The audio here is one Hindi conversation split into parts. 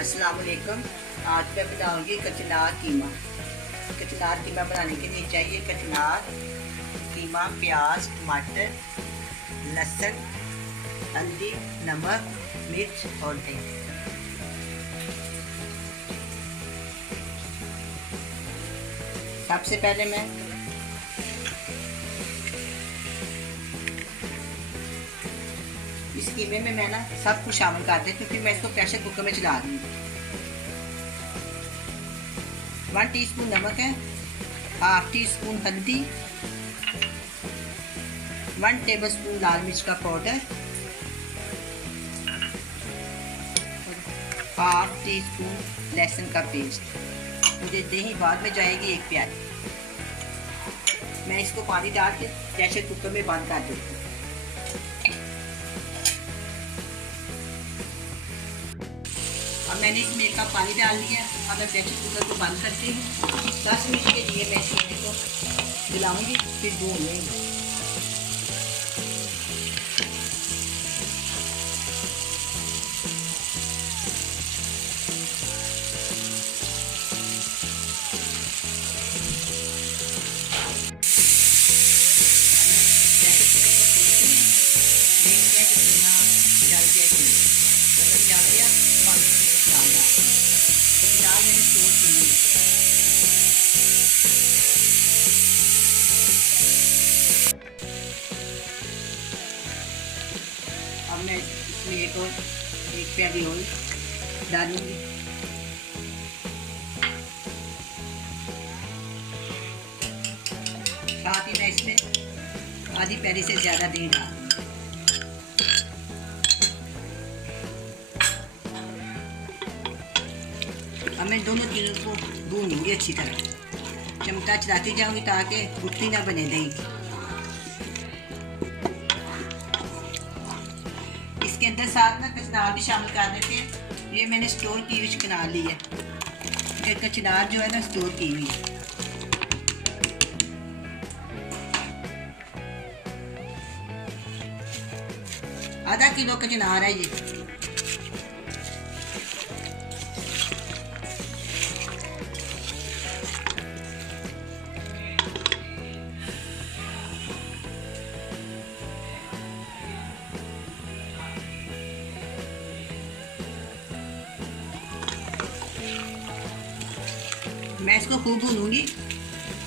अस्सलाम वालेकुम। आज मैं बनाऊंगी कचनार कीमा। कचनार कीमा बनाने के लिए चाहिए कचनार, कीमा, प्याज, टमाटर, लहसुन, हल्दी, नमक, मिर्च और दही। सबसे पहले मैं इस कीमे में मैं सब कुछ शामिल करती हूँ, क्योंकि मैं इसको प्रेशर कुकर में चला दूँगी। 1 टीस्पून नमक है, हाफ टी स्पून हल्दी, 1 टेबलस्पून लाल मिर्च का पाउडर, हाफ टी स्पून लहसुन का पेस्ट। मुझे दही बाद में जाएगी 1 प्याली। मैं इसको पानी डाल के प्रेशर कुकर में बंद कर देती हूँ। अब मैंने इसमें 1 कप पानी डाल दिया। अब मैं प्रेशर कुकर को बंद करती हूँ। 10 मिनट के लिए मैं इसको हिलाऊंगी, फिर भून लूँगी। अब मैं इसमें एक प्याली ऑयल डालूंगी। साथ ही मैं इसमें आधी प्याली से ज़्यादा दही डालूंगी। अब मैं दोनों चीज़ों को भून लूँगी अच्छी तरह। चमचा चलाती जाऊँगी ताकि गुठली ना बने दही। इसके अंदर साथ कचनार भी शामिल कर देते हैं। ये मैंने स्टोर की हुई कचनार ली है। ये कचनार जो है स्टोर की हुई है। आधा किलो कचनार है ये। मैं इसको खूब भूनूंगी,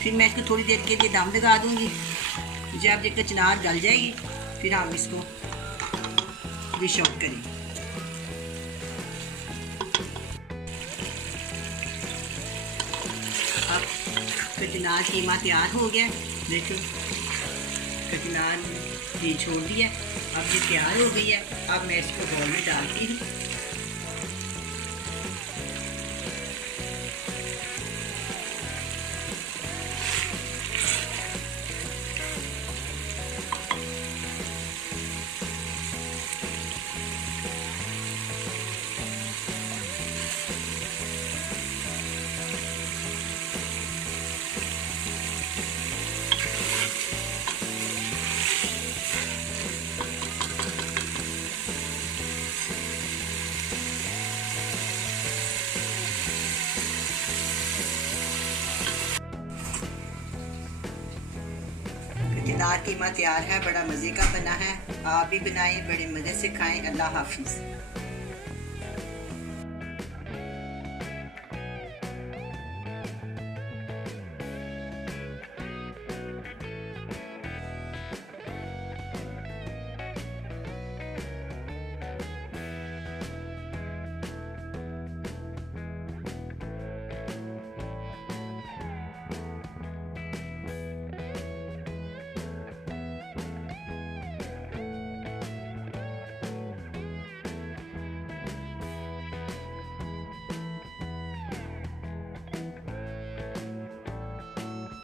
फिर मैं इसको थोड़ी देर के लिए दम लगा दूंगी। जब ये कचनार गल जाएगी फिर हम इसको डिश आउट करेंगे। अब कचनार कीमा तैयार हो गया। देखो कचनार ने छोड़ दिया। अब ये तैयार हो गई है। अब मैं इसको बाउल में डालती हूँ। कचनार कीमा तैयार है। बड़ा मज़े का बना है। आप भी बनाएं, बड़े मज़े से खाएं। अल्लाह हाफिज़।